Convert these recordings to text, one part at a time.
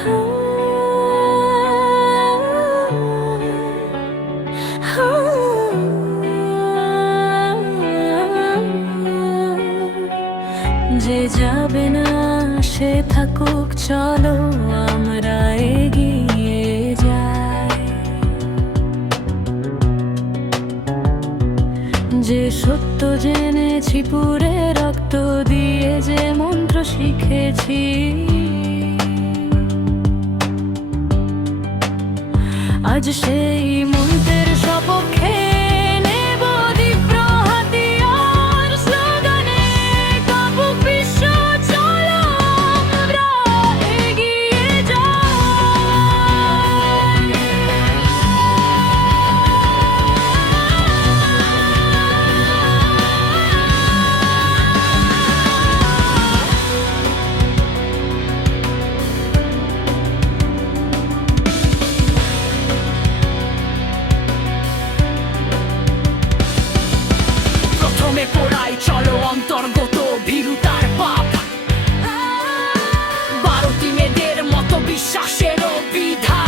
যে যাবে না সে থাকুক, চলো আমরা এগিয়ে যাই। যে সত্য জেনেছি পুরে রক্ত দিয়ে, যে মন্ত্র শিখেছি, আজ সেই মন্ত্রের সপক্ষে নেব তীব্র হাতিয়ার স্লোগানে কাঁপুক বিশ্ব, চলো আমরা এগিয়ে যাই। প্রথমে পোড়াই চলো অন্তর্গত ভীরুতার পাপ, ভারতী মেয়েদের মতো বিশ্বাসের বিধা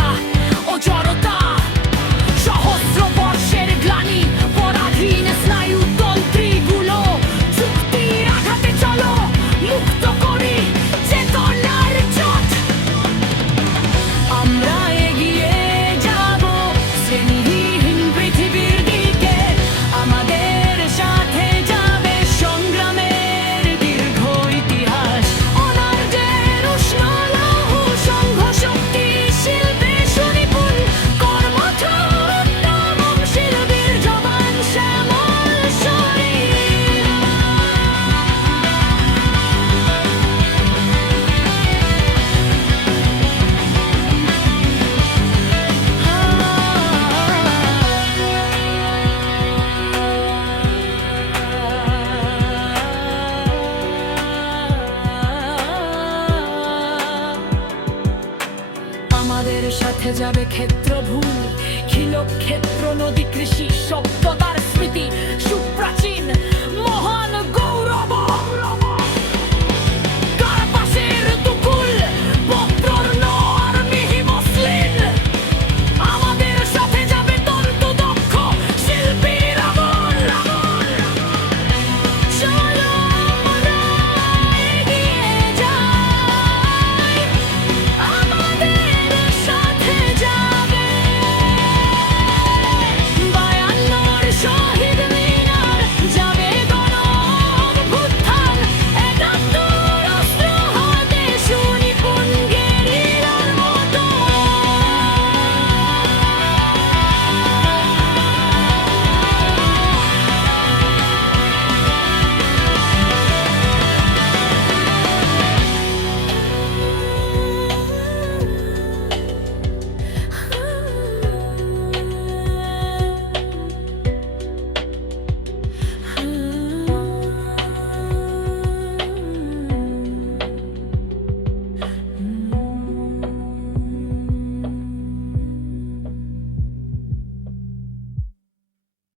ও জড়তা, সহস্র বর্ষের গ্লানি পরাধীন স্নায়ু তন্ত্রীগুলো চুক্তির আঘাতে চলো মুক্ত করি চেতনার জট। আমরা এগিয়ে যাব শ্রেণীহীন পৃথিবীর দিকে, আমাদের সাথে যাবে সংগ্রামের দীর্ঘ ইতিহাস। অনার্যের উষ্ণ লৌহ সংঘ শক্তি শিল্পে সুনিপুণ কর্মঠ উত্তম শিল্পীর জবান শ্যামল শরীর। আমাদের সাথে যাবে ক্ষেত্র ভূমি, খিলক ক্ষেত্র, নদী, কৃষি, সভ্যতার স্মৃতি, সুপ্রাচীন মহান